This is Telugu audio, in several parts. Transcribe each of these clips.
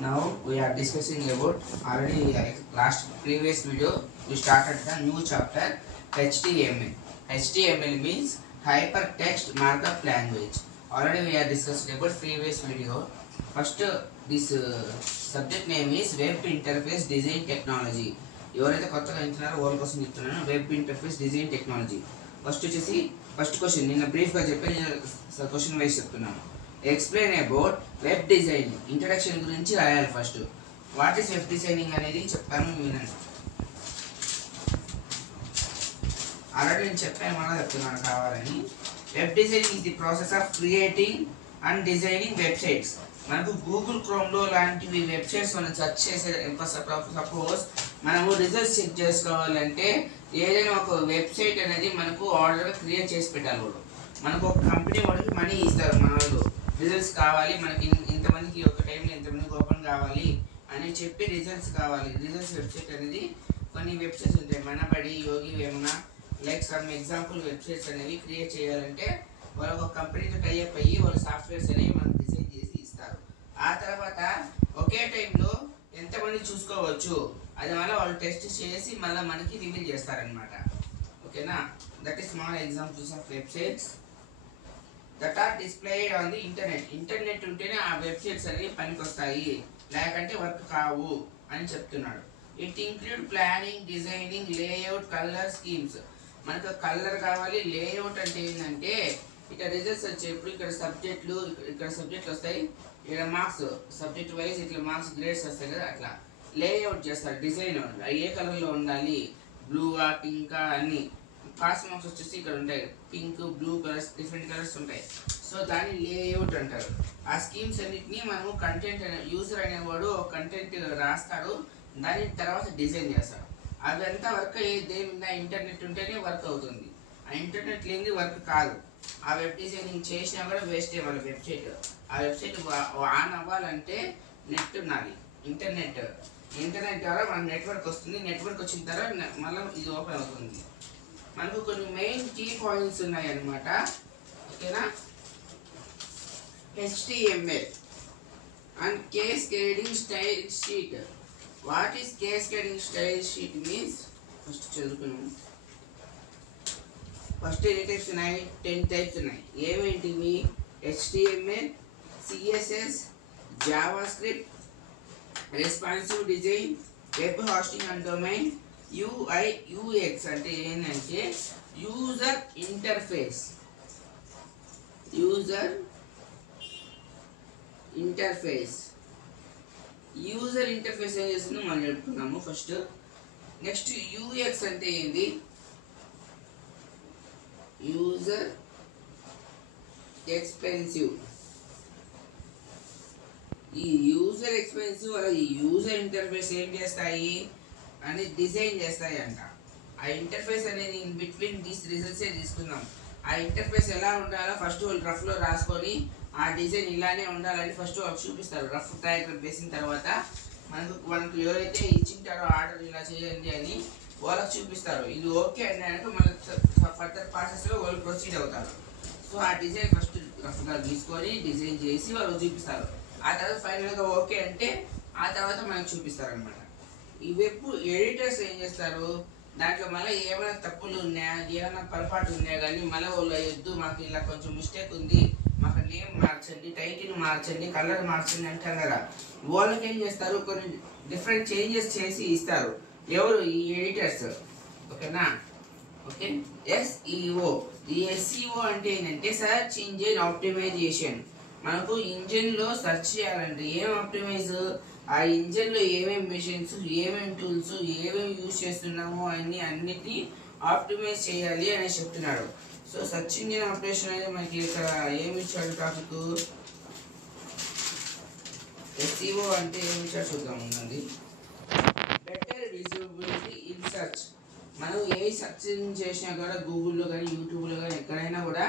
Now we are discussing about already last previous video we started the new chapter HTML. HTML means hypertext markup language. Already we are discussed about previous video. First this subject name is Web Interface Design Technology. ఎవరైతే కొత్తగా వింటున్నారో వాళ్ళ కోసం చెప్తున్నాను web interface design technology. First question నిన్న బ్రీఫ్గా చెప్పి క్వశ్చన్ వైజ్ చెప్తున్నాను. Explain about web designing. Introduction గురించి రాయాలి first. What is web designing అనేది చెప్తాను వినండి. ఆల్రెడీ నేను చెప్పాను మళ్ళీ చెప్తున్నాను కావాలని. Web designing is the process of creating and designing websites. మనకు గూగుల్ క్రోమ్లో లాంటివి వెబ్సైట్స్ మనం సెర్చ్ చేసే సపోజ్ మనము రిజల్ట్స్ చెక్ చేసుకోవాలంటే ఏదైనా ఒక వెబ్సైట్ అనేది మనకు ఆర్డర్గా క్రియేట్ చేసి పెట్టాలి. వాళ్ళు మనకు ఒక కంపెనీ వాళ్ళకి మనీ ఇస్తారు. మన వాళ్ళు రిజల్ట్స్ కావాలి మనకి ఇంతమందికి ఒక టైంలో ఇంతమందికి ఓపెన్ కావాలి అని చెప్పి రిజల్ట్స్ కావాలి. రిజల్ట్స్ వెబ్సైట్ అనేది కొన్ని వెబ్సైట్స్ ఉంటాయి. Manabadi, Yogi Vemana like some example websites అనేవి క్రియేట్ చేయాలంటే వాళ్ళు ఒక కంపెనీతో టైఅప్ అయ్యి వాళ్ళ సాఫ్ట్వేర్స్ అనేవి మనకు డిజైన్ చేసి ఇస్తారు. ఆ తర్వాత ఒకే టైంలో ఎంతమంది చూసుకోవచ్చు అది మళ్ళీ వాళ్ళు టెస్ట్ చేసి మళ్ళీ మనకి రివీల్ చేస్తారనమాట. ఓకేనా? That is small examples of websites that are displayed on the internet. Internet ఉంటేనే ఆ వెబ్సైట్స్ అనేవి పనికి వస్తాయి, లేకంటే వర్క్ కావు అని చెప్తున్నాడు. It include planning, designing, layout, colour schemes. మనకు కలర్ కావాలి. లేఅవుట్ అంటే ఏంటంటే ఇక్కడ రిజల్ట్స్ వచ్చేప్పుడు ఇక్కడ సబ్జెక్టులు వస్తాయి, ఇక్కడ మార్క్స్ సబ్జెక్ట్ వైజ్ ఇట్లా మార్క్స్ గ్రేడ్స్ వస్తాయి కదా, అట్లా లేఅవుట్ చేస్తారు. డిజైన్ ఏ కలర్లో ఉండాలి, బ్లూగా పింకా అన్నీ. పాస్ మార్క్స్ వచ్చేసి ఇక్కడ ఉంటాయి, pink blue colours different colours ఉంటాయి. సో దాన్ని లేఅవుట్ అంటారు. ఆ స్కీమ్స్ అన్నిటినీ మనము కంటెంట్ యూజర్ అనేవాడు కంటెంట్ రాస్తాడు, దాని తర్వాత డిజైన్ చేస్తాడు. అదంతా వర్క్ దేని మీద ఇంటర్నెట్ ఉంటేనే వర్క్ అవుతుంది. ఆ ఇంటర్నెట్ లేని వర్క్ కాదు. ఆ వెబ్ డిజైనింగ్ చేసినా కూడా వేస్టే వాళ్ళ వెబ్సైట్. ఆ వెబ్సైట్ ఆన్ అవ్వాలంటే నెట్ ఉండాలి. ఇంటర్నెట్ ద్వారా మన నెట్వర్క్ వస్తుంది. నెట్వర్క్ వచ్చిన తర్వాత మళ్ళీ ఇది ఓపెన్ అవుతుంది. మనకు కొన్ని మెయిన్ కీ పాయింట్స్ ఉన్నాయి అన్నమాట. ఓకేనా? HTML and cascading style sheet. What is cascading style sheet means first చదువుకున్నాము. ఫస్ట్ ఎన్ని టైప్స్ ఉన్నాయి? 10 టైప్స్ ఉన్నాయి. ఏమేంటివి? HTML, CSS, JavaScript, responsive design, web hosting and domain, UI UX అంటే ఏంటంటే యూజర్ ఇంటర్ఫేస్. యూజర్ ఇంటర్ఫేస్ ఏం చేస్తుందో మనం చెప్పుకున్నాము ఫస్ట్. నెక్స్ట్ UX అంటే ఏంది? User expensive. ఈ యూజర్ ఎక్స్పెన్సివ్ అలాగే యూజర్ ఇంటర్ఫేస్ ఏం చేస్తాయి అని డిజైన్ చేస్తాయి అంట. ఆ ఇంటర్ఫేస్ అనేది ఇన్ బిట్వీన్ దీస్ రిజల్ట్సే తీసుకుందాం. ఆ ఇంటర్ఫేస్ ఎలా ఉండాలో ఫస్ట్ వాళ్ళు రఫ్లో రాసుకొని ఆ డిజైన్ ఇలానే ఉండాలని ఫస్ట్ వాళ్ళు చూపిస్తారు. రఫ్ డయాగ్రామ్ వేసిన తర్వాత మనకు ఎవరైతే ఇచ్చింటారో ఆర్డర్ ఇలా చేయండి అని వాళ్ళకి చూపిస్తారు. ఇది ఓకే అంటే మన ఫర్దర్ ప్రాసెస్లో వాళ్ళు ప్రొసీడ్ అవుతారు. సో ఆ డిజైన్ ఫస్ట్ రఫ్గా తీసుకొని డిజైన్ చేసి వాళ్ళు చూపిస్తారు. ఆ తర్వాత ఫైనల్గా ఓకే అంటే ఆ తర్వాత మనకు చూపిస్తారు అనమాట. ఈ వెబ్ ఎడిటర్స్ ఏం చేస్తారు, దాంట్లో మళ్ళీ ఏమైనా తప్పులు ఉన్నాయా, ఏమైనా పొరపాటు ఉన్నాయా కానీ మళ్ళీ వాళ్ళు వద్దు మాకు ఇలా కొంచెం మిస్టేక్ ఉంది, మాకు నేమ్ మార్చండి, టైటిల్ మార్చండి, కలర్ మార్చండి అంటారు కదా. వాళ్ళకి ఏం చేస్తారు, కొన్ని డిఫరెంట్ చేంజెస్ చేసి ఇస్తారు. ఎవరు? ఈ ఎడిటర్స్. ఓకేనా? ఓకే. SEO. ఈ SEO అంటే ఏంటంటే సర్చ్ ఇంజిన్ ఆప్టిమైజేషన్. మనకు ఇంజిన్లో సెర్చ్ చేయాలంటే ఏం ఆప్టిమైజ్, ఆ ఇంజిన్లో ఏమేమి మెషిన్స్, ఏమేమి టూల్స్, ఏమేమి యూజ్ చేస్తున్నామో అన్నిటినీ ఆప్టిమైజ్ చేయాలి అని చెప్తున్నాడు. సో సెర్చ్ ఇంజిన్ ఆపరేషన్ అనేది మనకి ఇక్కడ ఏమి ఇచ్చాడు టాపిక్. SEO అంటే ఏమి ఇచ్చాడు చూద్దాం. ఉందండి. Better visibility in search. మనం ఏ సెర్చ్ చేసినా కూడా గూగుల్లో కానీ యూట్యూబ్లో కానీ ఎక్కడైనా కూడా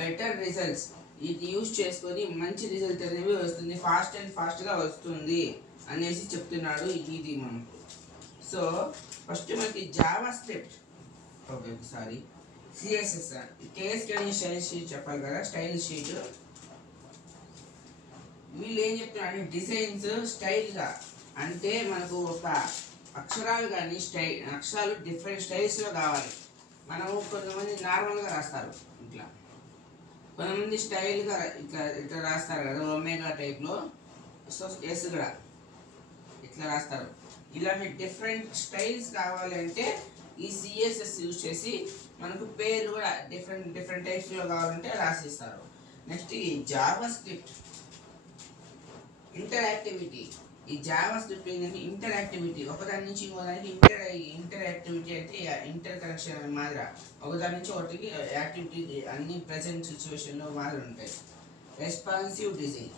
బెటర్ రిజల్ట్స్ ఇది యూజ్ చేసుకొని మంచి రిజల్ట్ అనేవి వస్తుంది, ఫాస్ట్గా వస్తుంది అనేసి చెప్తున్నాడు. ఇది మనకు. సో ఫస్ట్ మనకి జావాస్క్రిప్ట్, CSS కేస్కేడింగ్ స్టైల్ షీట్ చెప్పాలి కదా. స్టైల్ షీట్ వీళ్ళు ఏం చెప్తున్నారు డిజైన్స్ స్టైల్గా, అంటే మనకు ఒక అక్షరాలు కానీ అక్షరాలు డిఫరెంట్ స్టైల్స్లో కావాలి. మనము కొంతమంది నార్మల్గా రాస్తారు ఇట్లా, కొంతమంది స్టైల్గా ఇట్లా ఇట్లా రాస్తారు కదా ఒమేగా టైప్లో. సో ఎస్ కూడా ఇట్లా రాస్తారు. ఇలాంటి డిఫరెంట్ స్టైల్స్ కావాలంటే ఈ సిఎస్ఎస్ యూజ్ చేసి మనకు పేరు కూడా డిఫరెంట్ టైప్స్లో కావాలంటే రాసిస్తారు. నెక్స్ట్ ఈ జావా స్క్రిప్ట్ ఇంటరాక్టివిటీ. ఈ జావా స్క్రిప్ట్ ఏంటంటే ఇంటరాక్టివిటీ, ఒకదాని నుంచి ఇంకోదానికి ఇంటరాక్టివిటీ అంటే ఇంటర్ కనెక్షన్ మాదిరి, ఒకదాని నుంచి ఒకటికి యాక్టివిటీ అన్ని ప్రజెంట్ సిచ్యువేషన్లో మాదిరి ఉంటాయి. Responsive design,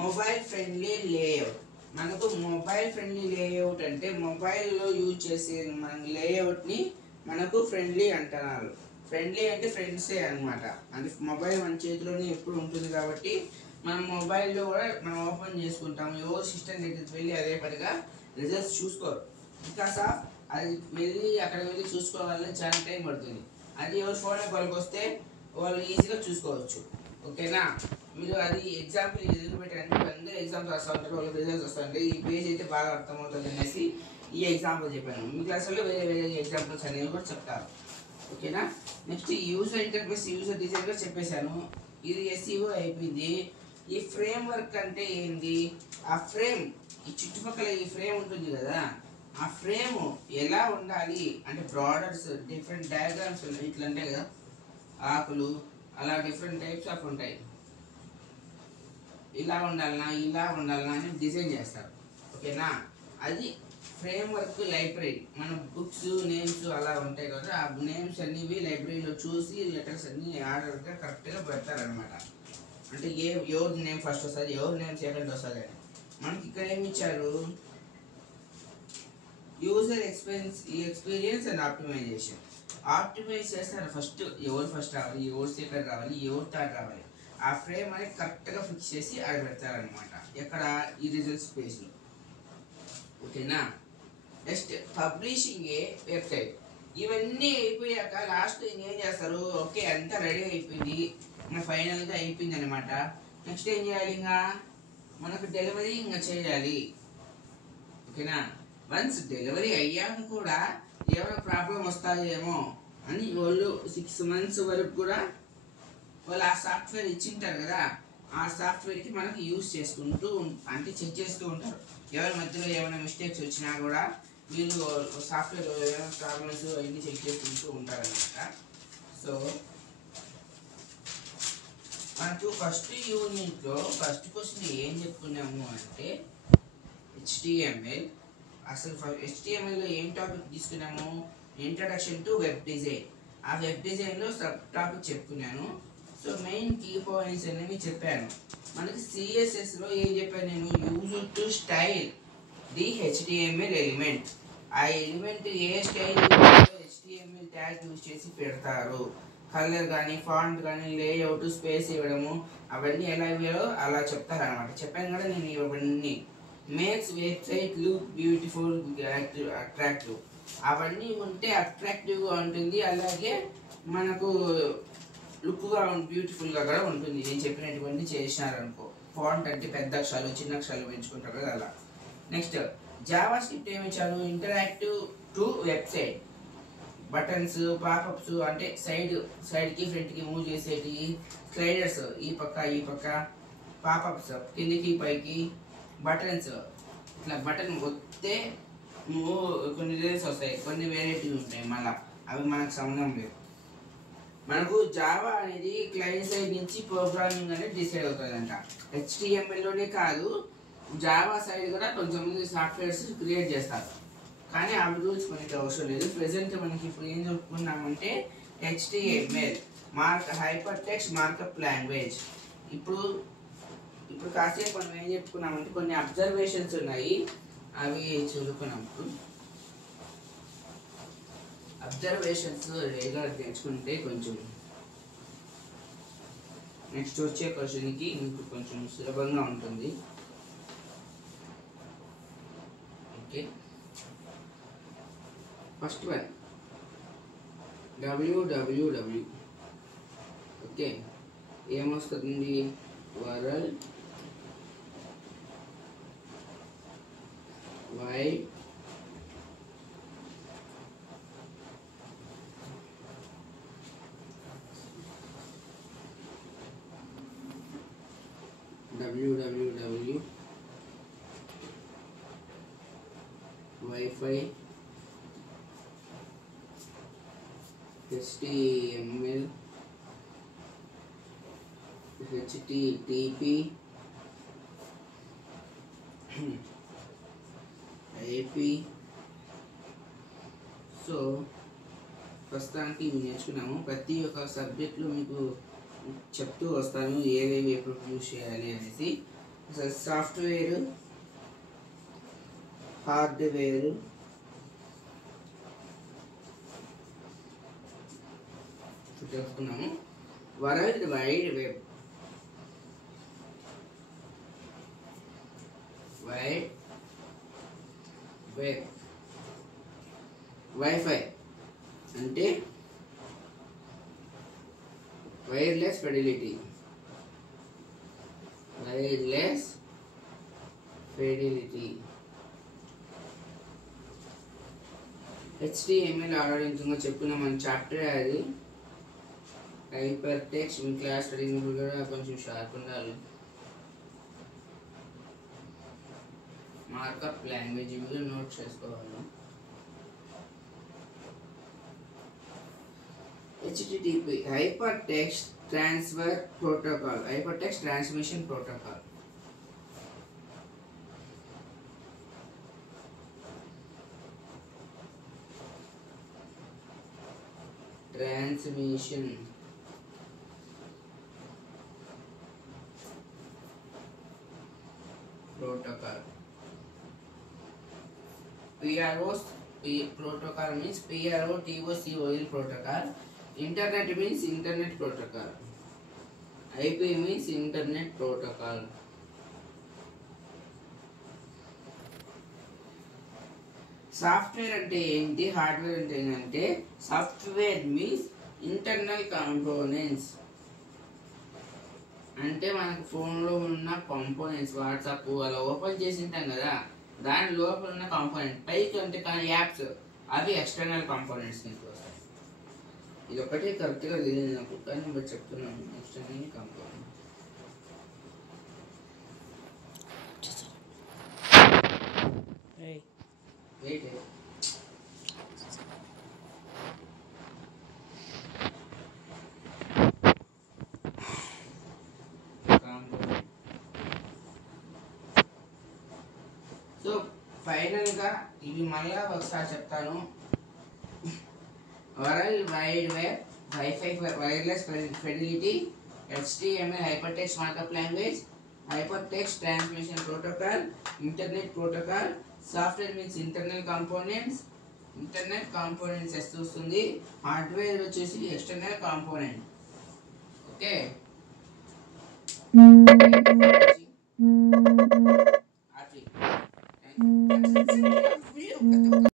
mobile friendly layout. మనకు మొబైల్ ఫ్రెండ్లీ లేఅవుట్ అంటే మొబైల్లో యూజ్ చేసే మన లేఅవుట్ని మనకు ఫ్రెండ్లీ అంటున్నారు. ఫ్రెండ్లీ అంటే ఫ్రెండ్సే అనమాట. అంటే మొబైల్ మన చేతిలోనే ఎప్పుడు ఉంటుంది కాబట్టి మనం మొబైల్లో కూడా మనం ఓపెన్ చేసుకుంటాం. ఎవరు సిస్టమ్ దగ్గరికి వెళ్ళి అదే పనిగా రిజల్ట్స్ చూసుకోరు. బికాస్ ఆఫ్ అది వెళ్ళి అక్కడ వెళ్ళి చూసుకోవాలని చాలా టైం పడుతుంది. అది ఎవరు ఫోన్లో వాళ్ళకి వస్తే వాళ్ళు ఈజీగా చూసుకోవచ్చు. ఓకేనా? మీరు అది ఎగ్జాంపుల్ ఎదురు పెట్టండి. అందరూ ఎగ్జామ్స్ వస్తూ ఉంటారు, వాళ్ళకి రిజల్ట్స్ వస్తుంటాయి. ఈ పేజ్ అయితే బాగా అర్థమవుతుంది అనేసి ఈ ఎగ్జాంపుల్ చెప్పాను. మీ క్లాసులో వేరే ఎగ్జాంపుల్స్ అనేవి కూడా చెప్తారు. ఓకేనా? Next user interface, user design కూడా చెప్పేశాను. ఇది ఎస్ఈఓ అయిపోయింది. ఈ ఫ్రేమ్ వర్క్ అంటే ఏంటి? ఆ ఫ్రేమ్, ఈ చుట్టుపక్కల ఈ ఫ్రేమ్ ఉంటుంది కదా, ఆ ఫ్రేమ్ ఎలా ఉండాలి అంటే బ్రాడర్స్, డిఫరెంట్ డయాగ్రామ్స్ ఇట్లా ఉంటాయి కదా, ఆకులు అలా డిఫరెంట్ టైప్స్ ఆఫ్ ఉంటాయి. ఇలా ఉండాలన్నా అని డిజైన్ చేస్తారు. ఓకేనా? అది ఫ్రేమ్ వర్క్. లైబ్రరీ, మన బుక్స్ నేమ్స్ అలా ఉంటాయి కదా, ఆ నేమ్స్ అన్నివి లైబ్రరీలో చూసి లెటర్స్ అన్ని ఆర్డర్గా కరెక్ట్గా పెడతారనమాట. అంటే ఎవరి నేమ్ ఫస్ట్ వస్తుంది, ఎవరి నేమ్ సెకండ్ వస్తుంది అని. మనకి ఇక్కడ ఏమి ఇచ్చారు? User experience and optimisation. Optimise చేస్తారు. ఎవరు ఫస్ట్ రావాలి, ఎవరు సెకండ్ రావాలి, ఎవరు థర్డ్ రావాలి, ఆ ఫ్రేమ్ అనేది కరెక్ట్గా ఫిక్స్ చేసి ఆడ పెడతారనమాట. ఎక్కడ? ఈ రిజల్ట్స్ పేజ్లో. ఓకేనా? నెక్స్ట్ పబ్లిషింగ్ ఏ వెబ్సైట్. ఇవన్నీ అయిపోయాక లాస్ట్ ఏం చేస్తారు? ఓకే అంతా రెడీ అయిపోయింది, ఇంకా ఫైనల్గా అయిపోయింది అనమాట. నెక్స్ట్ ఏం చేయాలి? ఇంకా మనకు డెలివరీ ఇంకా చేయాలి. ఓకేనా? వన్స్ డెలివరీ అయ్యాక కూడా ఏమైనా ప్రాబ్లం వస్తాయేమో అని వాళ్ళు 6 months వరకు కూడా వాళ్ళు ఆ సాఫ్ట్వేర్ ఇచ్చింటారు కదా, ఆ సాఫ్ట్వేర్కి మనకి యూజ్ చేసుకుంటూ అంటే చెక్ చేస్తూ ఉంటారు. ఎవరి మధ్యలో ఏమైనా మిస్టేక్స్ వచ్చినా కూడా వీళ్ళు సాఫ్ట్వేర్ ఏమైనా ప్రాబ్లమ్స్ అవన్నీ చెక్ చేసుకుంటూ ఉంటారనమాట. సో మనకు ఫస్ట్ యూనిట్లో ఫస్ట్ క్వశ్చన్ ఏం చెప్పుకున్నాము అంటే HTML. అసలు HTMLలో ఏం టాపిక్ తీసుకున్నాము? Introduction to web design. ఆ వెబ్ డిజైన్లో సబ్ టాపిక్ చెప్పుకున్నాను. సో మెయిన్ కీ పాయింట్స్ అనేవి చెప్పాను. మనకి సిఎస్ఎస్లో ఏం చెప్పాను నేను? Use to style the HTML element. ఆ ఎలిమెంట్ ఏ స్టైల్ HTML ట్యాగ్ యూజ్ చేసి పెడతారు. కలర్ కానీ, ఫాంట్ కానీ, లేఅవుట్, స్పేస్ ఇవ్వడము, అవన్నీ ఎలా ఇవ్వాలో అలా చెప్తారనమాట. చెప్పాను కదా నేను ఇవన్నీ. Makes website look beautiful, attractive. అవన్నీ ఉంటే అట్రాక్టివ్గా ఉంటుంది, అలాగే మనకు లుక్గా బ్యూటిఫుల్గా కూడా ఉంటుంది. నేను చెప్పినటువంటి చేసినారనుకో. ఫాంట్ అంటే పెద్ద అక్షరాలు, చిన్న అక్షరాలు పెంచుకుంటారు కదా అలా. నెక్స్ట్ జావా స్క్రిప్ట్ ఏమి ఇచ్చాను? Interactive to website. Buttons, pop-ups అంటే సైడ్కి ఫ్రంట్కి మూవ్ చేసేటి, స్లైడర్స్ ఈ పక్క, పాపప్స్ కిందికి పైకి, బటన్స్ ఇట్లా బటన్ వస్తే కొన్ని రిజల్ట్స్ వస్తాయి, కొన్ని వెరైటీ ఉంటాయి. మళ్ళీ అవి మనకు సంబంధం లేదు. మనకు జావా అనేది క్లయింట్ సైడ్ నుంచి ప్రోగ్రామింగ్ అనేది డిసైడ్ అవుతుందంట. HTMLలోనే కాదు, జావా సైడ్ కూడా కొంతమంది సాఫ్ట్వేర్స్ క్రియేట్ చేస్తారు. కానీ ఆ రూల్స్ మనకి అవసరం లేదు. ప్రెసెంట్ మనకి ఇప్పుడు ఏం చెప్పుకున్నామంటే HTML hyper text markup language. ఇప్పుడు కాసేపు మనం ఏం చెప్పుకున్నామంటే కొన్ని అబ్జర్వేషన్స్ ఉన్నాయి, అవి చదువుకున్నాం. అబ్జర్వేషన్స్ రెగ్యులర్ నేర్చుకుంటే కొంచెం నెక్స్ట్ వచ్చే క్వశ్చన్కి మీకు కొంచెం సులభంగా ఉంటుంది. Okay, first one www. Okay, ఏమొస్తుంది world wide www Wi-Fi HTML HTTP IP. So ప్రస్తుతానికి ఇవి నేర్చుకున్నాము. ప్రతి ఒక్క సబ్జెక్ట్లో మీకు చెప్తూ వస్తాను ఏవేవి ఎప్పుడు యూజ్ చేయాలి అనేసి. సాఫ్ట్వేర్, హార్డ్వేర్, తెలుసుకున్నాము. వరల్డ్ వైడ్ వెబ్, వైఫై అంటే వైర్లెస్ ఫిడిలిటీ, HTML ఆల్రెడీ ఇంతగా చెప్పుకున్నాం మన చాప్టర్ అది. హైపర్ టెక్స్ట్ మీ క్లాస్ అడిగినప్పుడు కూడా కొంచెం షార్ప్ ఉండాలి. మార్కప్ లాంగ్వేజ్ ఇవి నోట్ చేసుకోవాలి. HTTP hyper text transfer protocol, hyper text transmission protocol. Transmission protocol. Protocol means PROTOCOL protocol. Internet means internet protocol. IP means internet protocol. Software అంటే ఏంటి, హార్డ్వేర్ అంటే ఏంటంటే సాఫ్ట్వేర్ మీన్స్ ఇంటర్నల్ కాంపోనెంట్స్. అంటే మనకు ఫోన్లో ఉన్న కాంపోనెంట్స్, వాట్సాప్ అలా ఓపెన్ చేసి ఉంటాం కదా, దాని లోపల ఉన్న కాంపోనెంట్ పైకి అంటే యాప్స్, అవి ఎక్స్టర్నల్ కాంపోనెంట్స్ కిందకి వస్తాయి. ఇది ఒకటి కరెక్ట్గా తెలియదు నాకు, కానీ నేను చెప్తున్నాను ఎక్స్టర్నల్ కాంపోనెంట్. వెయిట్ సో ఫైనల్గా ఇవి మళ్ళా ఒకసారి చెప్తాను. World wide web, wifi wireless fidelity, HTML hypertext markup language, hypertext transmission protocol, internet protocol. Software means internal components వస్తుంది. హార్డ్వేర్ వచ్చేసి ఎక్స్టర్నల్ కాంపోనెంట్. ఓకే.